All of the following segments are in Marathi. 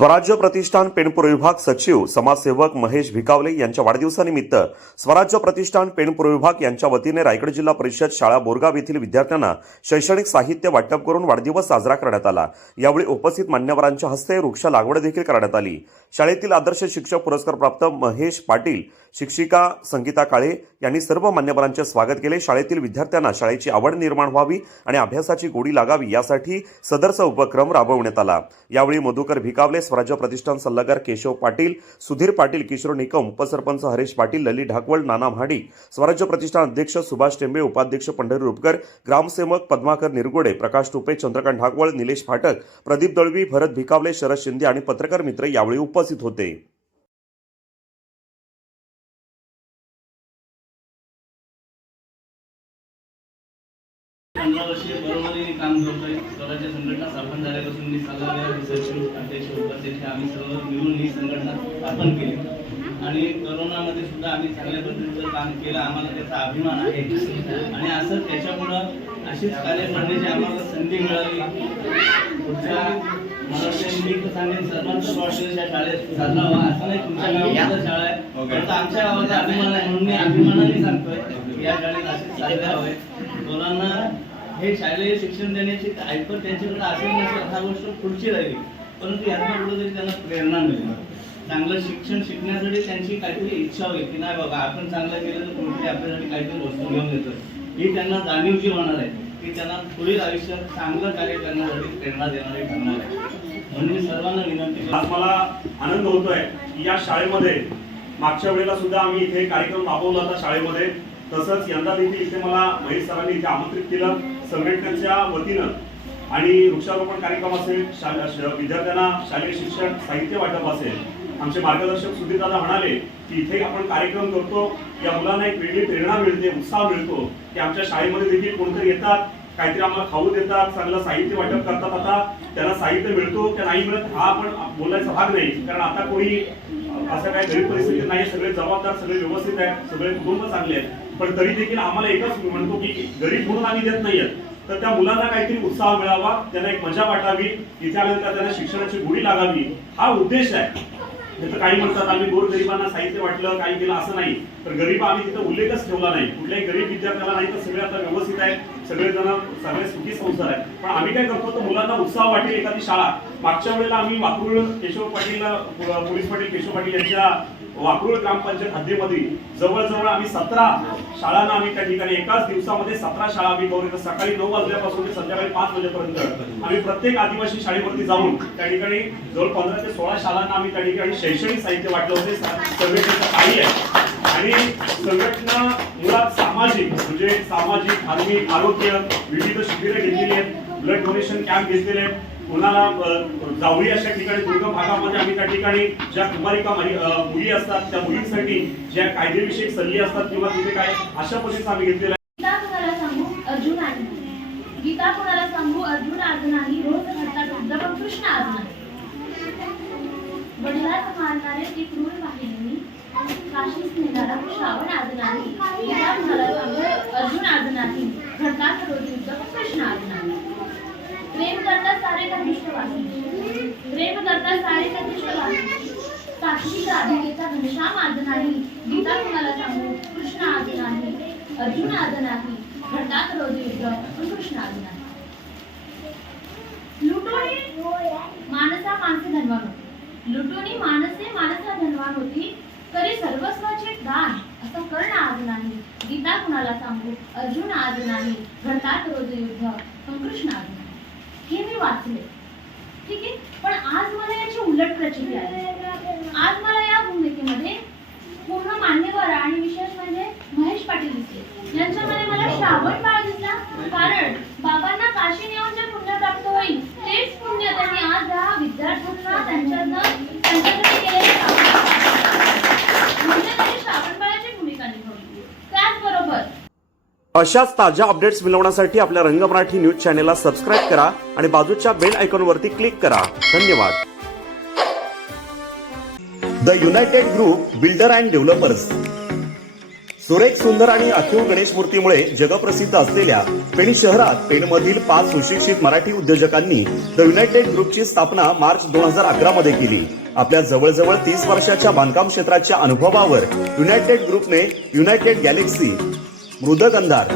स्वराज्य प्रतिष्ठान पेणपूर विभाग सचिव समाजसेवक महेश भिकावले यांच्या वाढदिवसानिमित्त स्वराज्य प्रतिष्ठान पेणपूर विभाग यांच्या वतीने रायगड जिल्हा परिषद शाळा बोरगाव येथील विद्यार्थ्यांना शैक्षणिक साहित्य वाटप करून वाढदिवस साजरा करण्यात आला. यावेळी उपस्थित मान्यवरांच्या हस्ते वृक्ष लागवड देखील करण्यात आली. शाळेतील आदर्श शिक्षक पुरस्कार प्राप्त महेश पाटील शिक्षिका संगीता काळे यांनी सर्व मान्यवरांचे स्वागत केले. शाळेतील विद्यार्थ्यांना शाळेची आवड निर्माण व्हावी आणि अभ्यासाची गोडी लागावी यासाठी सदरचा उपक्रम राबवण्यात आला. यावेळी मधुकर भिकावले स्वराज्य प्रतिष्ठान सल्लागार केशव पाटील सुधीर पाटील किशोर निकम उपसरपंच हरेश पाटील ललित ढाकवळ नाना म्हाडी स्वराज्य प्रतिष्ठान अध्यक्ष सुभाष टेंबे उपाध्यक्ष पंढरी रुपकर ग्रामसेवक पद्माकर निरगुडे प्रकाश टुपे चंद्रकांत ढाकवळ निलेश फाटक प्रदीप दळवी भरत भिकावले शरद शिंदे आणि पत्रकार मित्र यावेळी उपस्थित होते पंधरा वर्षीय बरोबरीने काम करतोय स्वराज्य संघटना स्थापन झाल्यापासून मी सल्लागार सचिव अध्यक्ष उपाध्यक्ष आम्ही सर्व मिळून ही संघटना स्थापन केली. आणि करोनामध्ये सुद्धा आम्ही चांगल्या पद्धतीचं काम केलं. आम्हाला त्याचा अभिमान आहे. आणि असं त्याच्यामुळं अशीच कार्य करण्याची आम्हाला संधी मिळाली. पुढच्या मला वाटतं मी तर सांगेन सर्वांचं वाढदिवस या शाळेत साजरा व्हा असं नाही तुमच्या गावात शाळा आहे. पण आमच्या गावाचा अभिमान आहे म्हणून मी अभिमानाने सांगतोय या शाळेत असेच साजरा व्हावे मुलांना हे शालेय शिक्षण देण्याची ऐपत त्यांच्याकडे असेल नसेल हा गोष्ट पुढची राहिली. परंतु यातनं कुठेतरी त्यांना प्रेरणा मिळणार चांगलं शिक्षण शिकण्यासाठी त्यांची काहीतरी इच्छा होईल की नाही बाबा आपण चांगलं केलं तर कोणतरी आपल्यासाठी काहीतरी वस्तू घेऊन येतं ही त्यांना जाणीव जी होणार आहे ती त्यांना पुढील आयुष्यात चांगलं कार्य करण्यासाठी प्रेरणा देणारी ठरणार आहे. म्हणून मी सर्वांना विनंती आज मला आनंद होतोय की या शाळेमध्ये मागच्या वेळेला सुद्धा आम्ही इथे कार्यक्रम राबवला होता शाळेमध्ये. तसंच यंदा देखील इथे मला महेश सरांनी इथे आमंत्रित केलं. संघटनेच्या वतीनं आणि वृक्षारोपण कार्यक्रम असेल शा- विद्यार्थ्यांना शालेय शिक्षण साहित्य वाटप असेल. आमचे मार्गदर्शक सुधीरदादा म्हणाले की इथे आपण कार्यक्रम करतो या मुलांना एक वेगळी प्रेरणा मिळते उत्साह मिळतो. की आमच्या शाळेमध्ये देखील कोणतरी येतात काहीतरी आम्हाला खाऊ देतात चांगलं साहित्य वाटप करतात आता. त्यांना साहित्य मिळतो त्या नाही मिळत हा आपण बोलायचा भाग नाही. कारण आता कोणी असं काही गरीब परिस्थिती नाही सगळे जबाबदार सगळे व्यवस्थित आहेत सगळे कुटुंब चांगले आहेत. पण तरी देखील आम्हाला एकच म्हणतो की गरीब म्हणून आम्ही देत नाहीयेत. तर त्या मुलांना काहीतरी उत्साह मिळावा त्यांना एक मजा वाटावी इथे आल्यानंतर त्यांना शिक्षणाची गोडी लागावी. हा उद्देश आहे. नाही काही म्हणतात आम्ही गोरगरिबांना साहित्य वाटलं काही केलं असं नाही. तर गरीब आम्ही तिथं उल्लेखच ठेवला नाही. कुठल्याही गरीब विद्यार्थ्याला नाही तर सगळे आता व्यवस्थित आहेत. सगळेजण सगळे सुखी संसार आहेत. पण आम्ही काय करतो तर मुलांना उत्साह वाटेल एखादी शाळा. मागच्या वेळेला आम्ही वाकरूळ केशव पाटील पोलीस पाटील केशव पाटील यांच्या वाकरूळ ग्रामपंचायत हद्दीमध्ये जवळजवळ आम्ही सतरा शाळांना आम्ही त्या ठिकाणी एकाच दिवसामध्ये सतरा शाळा आम्ही करू सकाळी नऊ वाजल्यापासून ते संध्याकाळी पाच वाजेपर्यंत आम्ही प्रत्येक आदिवासी शाळेवरती जाऊन त्या ठिकाणी जवळ पंधरा ते सोळा शाळांना आम्ही त्या ठिकाणी शैक्षणिक साहित्य वाटलं होते. संघटनेचं काही आहे. आणि संघटना मुळात सामाजिक म्हणजे सामाजिक धार्मिक आरोग्य विविध शिबिरं घेतलेली आहेत. ब्लड डोनेशन कॅम्प घेतलेले आहेत. कोणाला जावळी अशा ठिकाणी दुर्गम भागामध्ये आम्ही त्या ठिकाणी ज्या कुमारिका मुली असतात त्या मुलींसाठी ज्या कायदेविषयक सल्ले असतात किंवा तिथे काय अशा पद्धतीचं आम्ही घेतलेलं आहे गीता कुणाला सांगू? अर्जुन आज अर्जुन आज नाही रोज घडता तुझा पण कृष्ण आज नाही वडिलाच मारणारे ते क्रूर वाहिनी काशीस नेणारा श्रावण आज नाही गीता कुणाला सांगू? अर्जुन आज नाही घडता रोज युद्ध पण कृष्ण आज नाही प्रेम करता सारे कनिष्ठवासी प्रेम करता सारे कनिष्ठवासी साक्षी राधिकेचा घनश्याम आज नाही गीता कुणाला सांगू कृष्ण आज नाही अर्जुन आज नाही घटात रोज कृष्ण आज नाही लुटोनी मानसा माणसे धनवान होती. लुटोनी माणसे माणसा धनवान होती तरी सर्वस्वाचे दान असं कर्ण आज नाही गीता कुणाला सांगू अर्जुन आज नाही घडतात रोज युद्ध पण कृष्ण आज नाही हे मी वाचले. ठीक आहे? पण आज मला याची उलट प्रचिती आहे. आज मला या भूमिकेमध्ये पूर्ण मान्यवर आणि विशेष म्हणजे महेश पाटील दिसले. यांच्यामध्ये मला श्रावण बाळ दिसला कारण बाबांना काशी नेऊन जे पुण्य प्राप्त होईल तेच पुण्य त्यांनी आज या विद्यार्थ्यांना त्यांच्यातनं त्यांच्यासाठी केलेले काम म्हणजे त्यांनी श्रावण बाळाची भूमिका निभावली त्याचबरोबर अशाच ताज्या अपडेट्स मिळवण्यासाठी आपल्या रंग मराठी न्यूज चॅनेलला सबस्क्राईब करा आणि बाजूच्या बेल आयकॉनवरती क्लिक करा. धन्यवाद. The United group builder and developers सुरेख सुंदर आणि अखिव गणेश मूर्तीमुळे जगप्रसिद्ध असलेल्या पेण शहरात पेणमधील पाच सुशिक्षित मराठी उद्योजकांनी द युनायटेड ग्रुपची स्थापना मार्च दोन हजार अकरा मध्ये केली. आपल्या जवळजवळ तीस वर्षाच्या बांधकाम क्षेत्राच्या अनुभवावर युनायटेड ग्रुपने United Galaxy Mrudgandhar.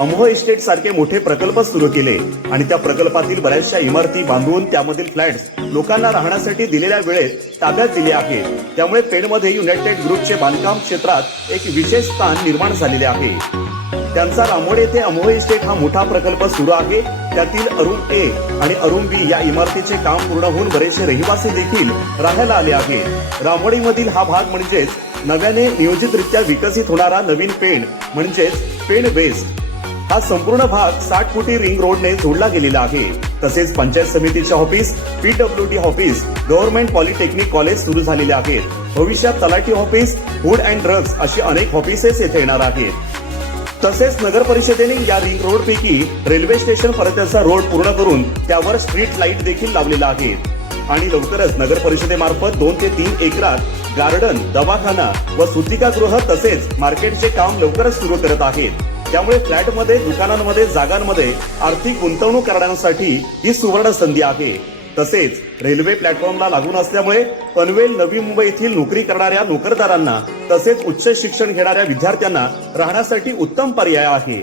Amoh estate सारखे मोठे प्रकल्प सुरू केले आणि त्या प्रकल्पातील बऱ्याचशा इमारती बांधून त्यामधील फ्लॅट्स लोकांना राहण्यासाठी दिलेल्या वेळेत ताब्यात दिले आहे. त्यामुळे पेणमध्ये युनायटेड ग्रुपचे बांधकाम क्षेत्रात एक विशेष स्थान निर्माण झालेले आहे. त्यांचा रामोड येथे अमोह इस्टेट हा मोठा प्रकल्प सुरू आहे. त्यातील अरुण ए आणि अरुण बी या इमारतीचे काम पूर्ण होऊन बरेचसे रहिवासी देखील राहायला आले आहे रामोडीमधील हा भाग म्हणजेच नव्याने नियोजितरित्या विकसित होणारा नवीन पेण म्हणजेच पेण वेस्ट. हा संपूर्ण भाग साठ फुटी रिंग रोडने जोडला गेलेला आहे. तसेच पंचायत समितीचे office P W D office government polytechnic college सुरू झालेले आहेत. भविष्यात तलाठी ऑफिस फूड अँड ड्रग्ज अशी अनेक ऑफिसेस येथे येणार आहेत. तसेच नगर परिषदेने या रिंग रोड पैकी रेल्वे स्टेशन पर्यंतचा रोड पूर्ण करून त्यावर स्ट्रीट लाइट देखील लावलेला आहे. आणि लवकरच नगर परिषदेमार्फत दोन ते तीन एकरात गार्डन दवाखाना व सुतिकागृह तसेच मार्केटचे काम लवकरच सुरू करत आहेत. त्यामुळे फ्लॅटमध्ये दुकानांमध्ये जागांमध्ये आर्थिक गुंतवणूक करण्यासाठी ही सुवर्ण संधी आहे. तसेच रेल्वे प्लॅटफॉर्मला लागून असल्यामुळे पनवेल नवी मुंबई येथील नोकरी करणाऱ्या नोकरदारांना तसेच उच्च शिक्षण घेणाऱ्या विद्यार्थ्यांना राहण्यासाठी उत्तम पर्याय आहे.